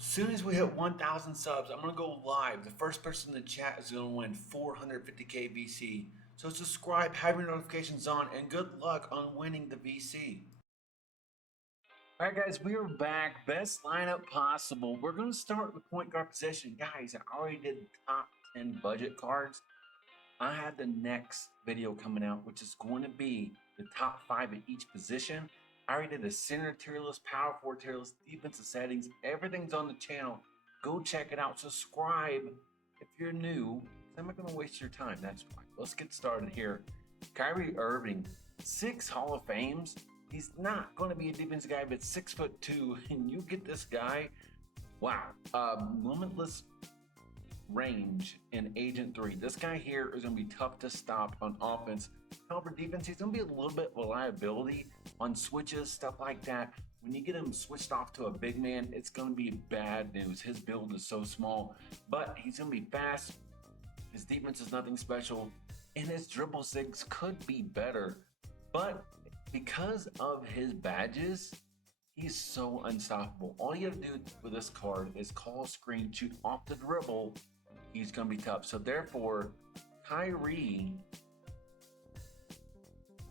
Soon as we hit 1,000 subs, I'm gonna go live. The first person in the chat is gonna win 450k VC. So subscribe, have your notifications on, and good luck on winning the VC. All right, guys, we are back. Best lineup possible. We're gonna start with point guard position, guys. I already did top 10 budget cards. I have the next video coming out, which is going to be the top 5 at each position. I already did the center tier list, power forward tier list, defensive settings. Everything's on the channel. Go check it out. Subscribe if you're new. I'm not going to waste your time. That's fine. Let's get started here. Kyrie Irving, 6 Hall of Fames. He's not going to be a defensive guy, but 6'2", and you get this guy. Wow. Limitless range in Agent 3. This guy here is going to be tough to stop on offense. However, defense, he's going to be a little bit reliability on switches, stuff like that. When you get him switched off to a big man, it's going to be bad news. His build is so small, but he's going to be fast. His defense is nothing special, and his dribble sigs could be better. But because of his badges, he's so unstoppable. All you have to do with this card is call screen, shoot off the dribble. He's going to be tough. So therefore, Kyrie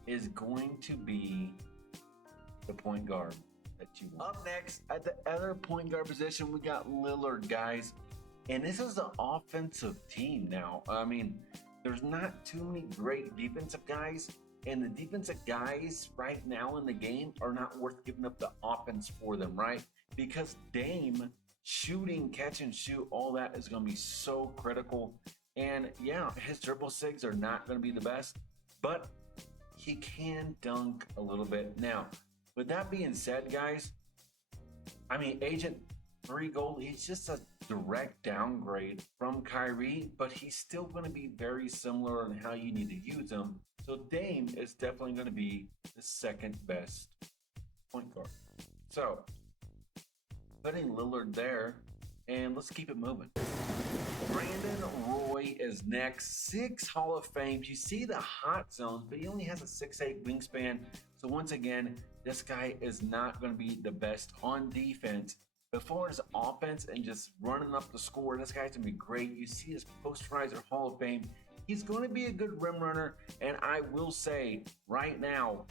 is going to be the point guard that you want. Up next, at the other point guard position, we got Lillard, guys. And this is an offensive team now. I mean, there's not too many great defensive guys. And the defensive guys right now in the game are not worth giving up the offense for them, right? Because Dame shooting, catch and shoot, all that is going to be so critical. And yeah, his dribble sigs are not going to be the best, but he can dunk a little bit. Now, with that being said, guys, I mean, Agent 3 Gold, he's just a direct downgrade from Kyrie, but he's still going to be very similar in how you need to use him. So Dame is definitely going to be the second best point guard. So putting Lillard there, and let's keep it moving. Brandon Roy is next. 6 Hall of Fame. You see the hot zones, but he only has a 6'8" wingspan. So once again, this guy is not going to be the best on defense. But for his offense and just running up the score, this guy's going to be great. You see his posterizer Hall of Fame. He's going to be a good rim runner. And I will say right now,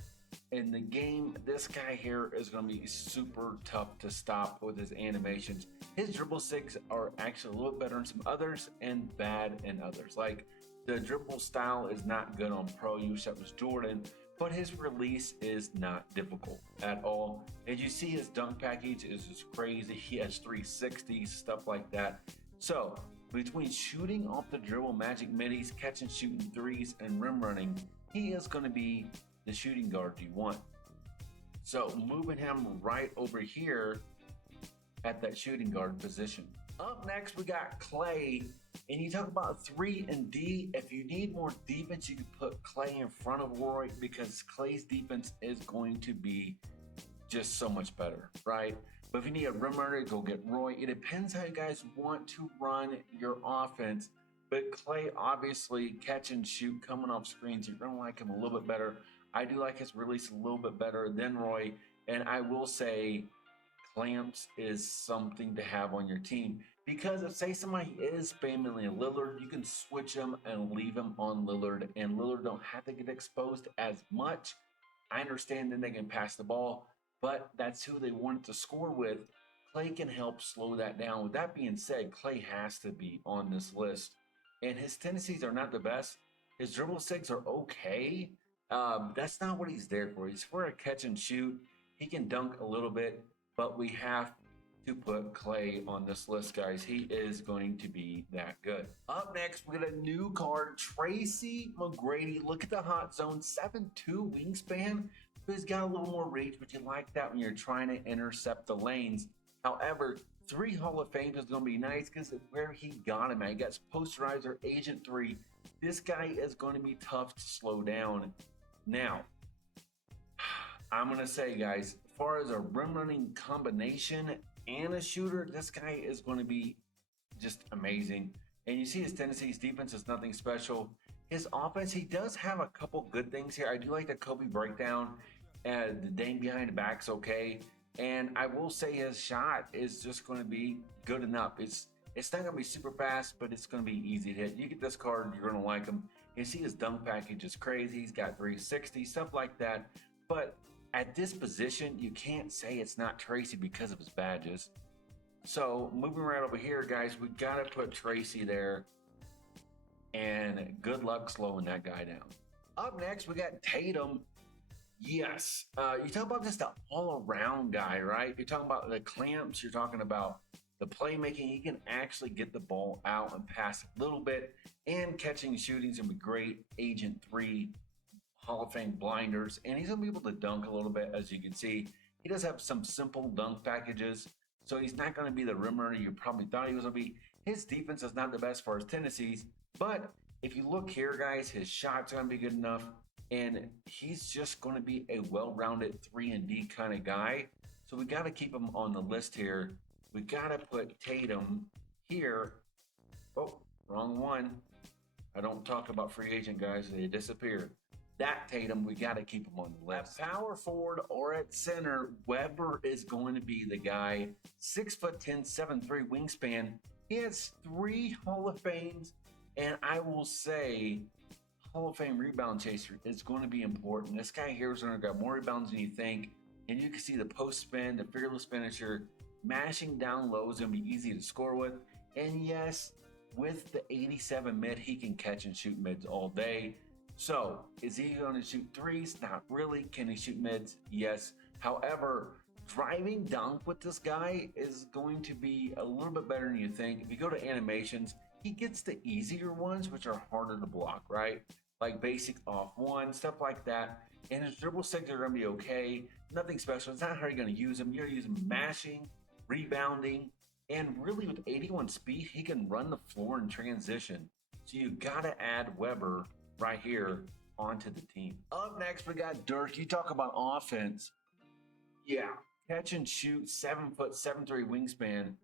in the game, this guy here is going to be super tough to stop with his animations. His dribble sigs are actually a little bit better than some others and bad in others. Like the dribble style is not good on pro use, that was Jordan, but his release is not difficult at all. As you see, his dunk package is just crazy. He has 360s, stuff like that. So between shooting off the dribble, magic middies, catch and shooting threes, and rim running, he is going to be the shooting guard you want. So moving him right over here at that shooting guard position. Up next, we got Clay. And you talk about 3 and D. If you need more defense, you can put Clay in front of Roy because Clay's defense is going to be just so much better, right? But if you need a rim runner, go get Roy. It depends how you guys want to run your offense. But Clay, obviously, catch and shoot, coming off screens, you're going to like him a little bit better. I do like his release a little bit better than Roy. And I will say clamps is something to have on your team. Because if, say, somebody is spamming Lillard, you can switch him and leave him on Lillard. And Lillard don't have to get exposed as much. I understand that they can pass the ball, but that's who they wanted to score with. Clay can help slow that down. With that being said, Clay has to be on this list. And his tendencies are not the best. His dribble sigs are okay. That's not what he's there for. He's for a catch and shoot. He can dunk a little bit, but we have to put Clay on this list, guys. He is going to be that good. Up next, we got a new card, Tracy McGrady. Look at the hot zone, 7'2" wingspan. He's got a little more reach, but you like that when you're trying to intercept the lanes. However, 3 Hall of Fame is going to be nice because of where he got him at. He got posterizer, Agent 3. This guy is going to be tough to slow down. Now, I'm going to say, guys, as far as a rim running combination and a shooter, this guy is going to be just amazing. And you see his tendencies, defense is nothing special. His offense, he does have a couple good things here. I do like the Kobe breakdown. The Dame behind the back's okay. And I will say his shot is just going to be good enough. It's not going to be super fast, but it's going to be easy to hit. You get this card, you're going to like him. You see his dunk package is crazy. He's got 360, stuff like that. But at this position, you can't say it's not Tracy because of his badges. So moving right over here, guys, we got to put Tracy there. And good luck slowing that guy down. Up next, we got Tatum. Yes. You talk about just an all-around guy, right? You're talking about the clamps. You're talking about the playmaking. He can actually get the ball out and pass a little bit. And catching and shooting is going to be great. Agent 3, Hall of Fame blinders. And he's going to be able to dunk a little bit, as you can see. He does have some simple dunk packages. So he's not going to be the rim runner you probably thought he was going to be. His defense is not the best for his tendencies. But if you look here, guys, his shot's going to be good enough. And he's just going to be a well-rounded 3-and-D kind of guy. So we got to keep him on the list here. We got to put Tatum here. Oh, wrong one. I don't talk about free agent guys. They disappear. That Tatum, we got to keep him on the list. At power forward or at center, Weber is going to be the guy. 6'10", 7'3" wingspan. He has 3 Hall of Fames. And I will say, Hall of Fame rebound chaser is going to be important. This guy here is going to grab more rebounds than you think. And you can see the post spin, the fearless finisher, mashing down low is going to be easy to score with. And yes, with the 87 mid, he can catch and shoot mids all day. So is he going to shoot threes? Not really. Can he shoot mids? Yes. However, driving dunk with this guy is going to be a little bit better than you think. If you go to animations, he gets the easier ones, which are harder to block, right? Like basic off one, stuff like that. And his dribble sticks are going to be okay. Nothing special. It's not how you're going to use them. You're going to use them mashing, rebounding, and really with 81 speed, he can run the floor in transition. So you got to add Weber right here onto the team. Up next, we got Dirk. You talk about offense. Yeah, catch and shoot, 7', 7'3" wingspan.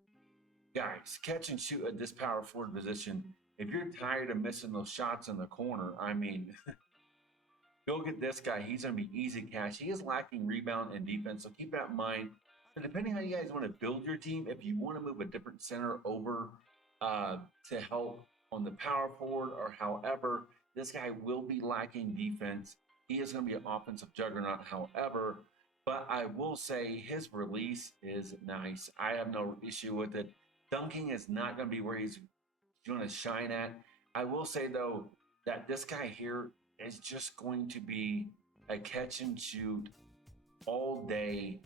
Guys, catch and shoot at this power forward position. If you're tired of missing those shots in the corner, I mean, go get this guy. He's going to be easy cash. He is lacking rebound and defense, so keep that in mind. And depending how you guys want to build your team, if you want to move a different center over to help on the power forward or however, this guy will be lacking defense. He is going to be an offensive juggernaut, however, but I will say his release is nice. I have no issue with it. Dunking is not going to be where he's going to shine at. I will say, though, that this guy here is just going to be a catch and shoot all day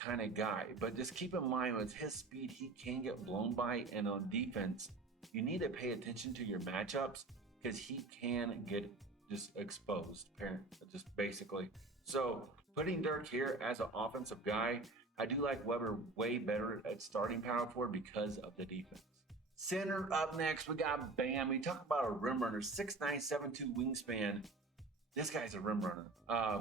kind of guy. But just keep in mind, with his speed, he can get blown by. And on defense, you need to pay attention to your matchups because he can get just exposed, just basically. So putting Dirk here as an offensive guy, I do like Weber way better at starting power forward because of the defense. Center up next, we got Bam. We talk about a rim runner, 6'9", 7'2" wingspan. This guy's a rim runner. I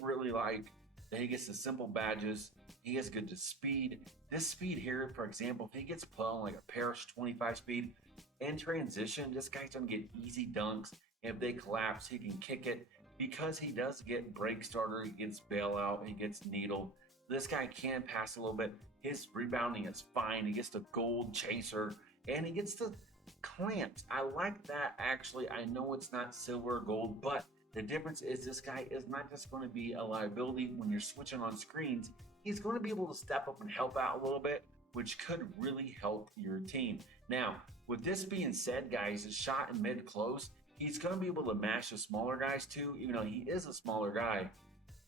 really like that he gets the simple badges. He has good to speed. This speed here, for example, if he gets put on like a Parrish 25 speed in transition, this guy's gonna get easy dunks. If they collapse, he can kick it. Because he does get break starter, he gets bailout, he gets needle. This guy can pass a little bit. His rebounding is fine. He gets the gold chaser and he gets the clamps. I like that actually. I know it's not silver or gold, but the difference is this guy is not just going to be a liability when you're switching on screens. He's going to be able to step up and help out a little bit, which could really help your team. Now, with this being said, guys, his shot in mid close, he's going to be able to mash the smaller guys too, even though he is a smaller guy.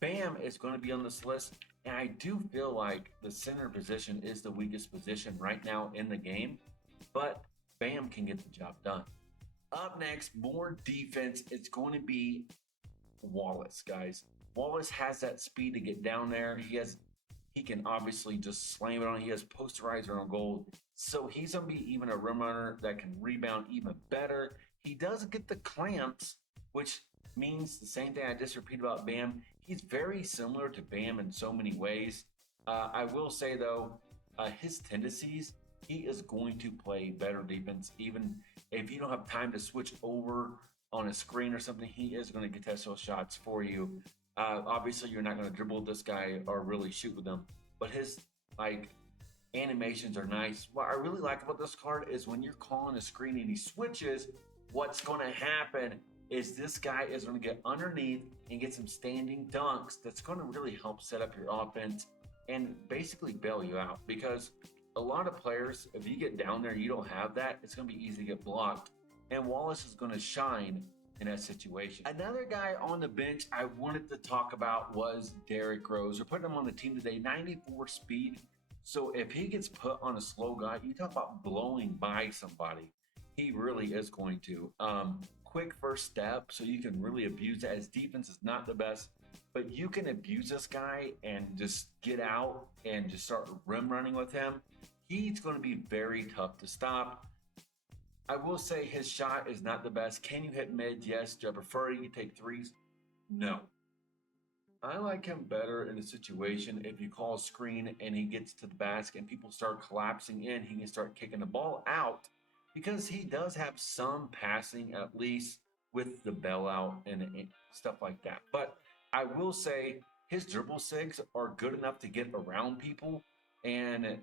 Bam is going to be on this list, and I do feel like the center position is the weakest position right now in the game, but Bam can get the job done. Up next, more defense. It's going to be Wallace, guys. Wallace has that speed to get down there. He can obviously just slam it on. He has posterizer on goal, so he's going to be even a rim runner that can rebound even better. He does get the clamps, which means the same thing I just repeated about Bam. He's very similar to Bam in so many ways. I will say, though, his tendencies, he is going to play better defense. Even if you don't have time to switch over on a screen or something, he is going to contest those shots for you. Obviously, you're not going to dribble this guy or really shoot with him. but his like animations are nice. What I really like about this card is when you're calling a screen and he switches, what's going to happen is this guy is going to get underneath and get some standing dunks that's going to really help set up your offense and basically bail you out because a lot of players, if you get down there and you don't have that, it's going to be easy to get blocked. And Wallace is going to shine in that situation. Another guy on the bench I wanted to talk about was Derrick Rose. We're putting him on the team today, 94 speed. So if he gets put on a slow guy, you talk about blowing by somebody. He really is going to. Quick first step, so you can really abuse that. His defense is not the best, but you can abuse this guy and just get out and just start rim running with him. He's going to be very tough to stop. I will say his shot is not the best. Can you hit mid? Yes. Do I prefer you take threes? No. I like him better in a situation if you call a screen and he gets to the basket and people start collapsing in, he can start kicking the ball out because he does have some passing at least with the bailout and stuff like that. But I will say his dribble sigs are good enough to get around people. And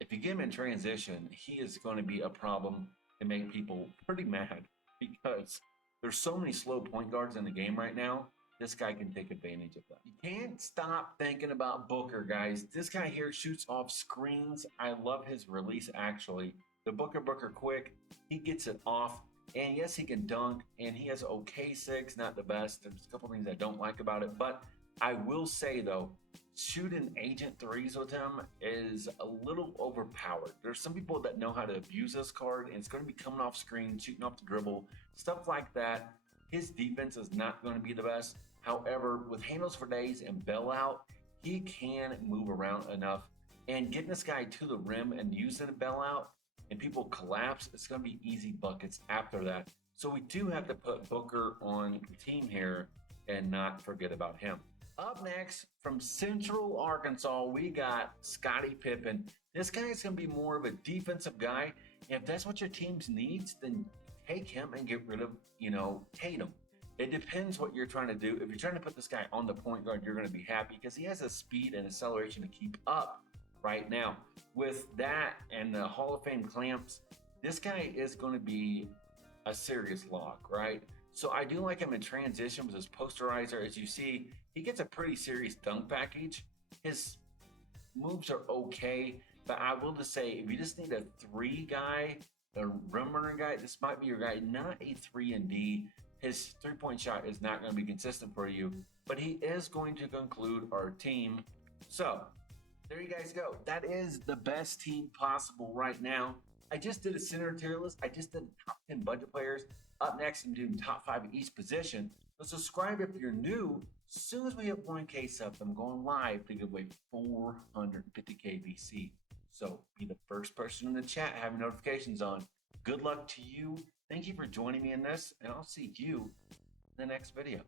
if you get him in transition, he is going to be a problem and make people pretty mad because there's so many slow point guards in the game right now. This guy can take advantage of that. You can't stop thinking about Booker, guys. This guy here shoots off screens. I love his release, actually. The Booker quick, he gets it off. And yes, he can dunk, and he has okay six, not the best. There's a couple things I don't like about it. But I will say, though, shooting agent threes with him is a little overpowered. There's some people that know how to abuse this card, and it's going to be coming off screen, shooting off the dribble, stuff like that. His defense is not going to be the best. However, with handles for days and bailout, he can move around enough. And getting this guy to the rim and using a bailout and people collapse, it's going to be easy buckets after that. So we do have to put Booker on the team here and not forget about him. Up next, from Central Arkansas, we got Scottie Pippen. This guy is going to be more of a defensive guy. If that's what your team needs, then take him and get rid of, Tatum. It depends what you're trying to do. If you're trying to put this guy on the point guard, you're going to be happy because he has a speed and acceleration to keep up right now. With that and the Hall of Fame clamps, this guy is going to be a serious lock, right? So I do like him in transition with his posterizer. As you see, he gets a pretty serious dunk package. His moves are okay, but I will just say, if you just need a three guy, a rim runner guy, this might be your guy, not a 3-and-D. His three-point shot is not going to be consistent for you, but he is going to conclude our team. So there you guys go. That is the best team possible right now. I just did a center tier list. I just did top 10 budget players. Up next, I'm doing top 5 at each position. So subscribe if you're new. As soon as we have 1K subs, I'm going live to give away 450K VC. So be the first person in the chat having notifications on. Good luck to you. Thank you for joining me in this, and I'll see you in the next video.